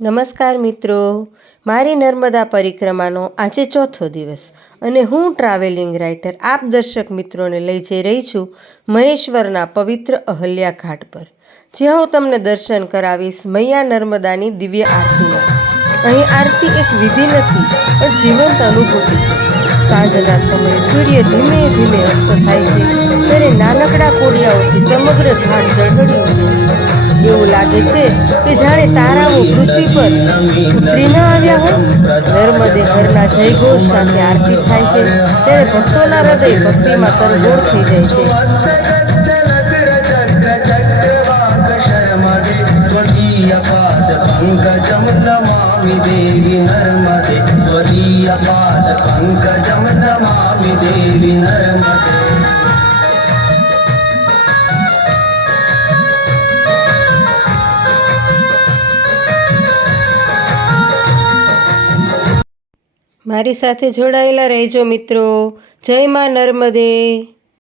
નમસ્કાર મિત્રો, મારી નર્મદા પરિક્રમાનો આજે ચોથો દિવસ અને હું ટ્રાવેલિંગ રાઇટર આપ દર્શક મિત્રોને લઈ જઈ રહી છું મહેશ્વરના પવિત્ર અહલ્યા ઘાટ પર, જ્યાં હું તમને દર્શન કરાવીશ મૈયા નર્મદાની દિવ્ય આરતીના। અહીં આરતી એક વિધિ નથી પણ જીવંત અનુભૂતિ છે। સાંજના સમયે સૂર્ય ધીમે ધીમે અસ્ત થાય છે ત્યારે નાનકડા કોડિયાઓથી સમગ્ર ઘાટ ઝળહળી ઉઠે છે। એવું લાગે છે કે જાણે તારાઓ પૃથ્વી પર ઉતરી ન આવ્યા હોય। નર્મદે હરના જયઘોષ સાથે આરતી થાય છે ત્યારે ભક્તોના હૃદય ભક્તિમાં તરબોળ થઈ જાય છે। મારી સાથે જોડાયેલા રહેજો મિત્રો। જય માં નર્મદે।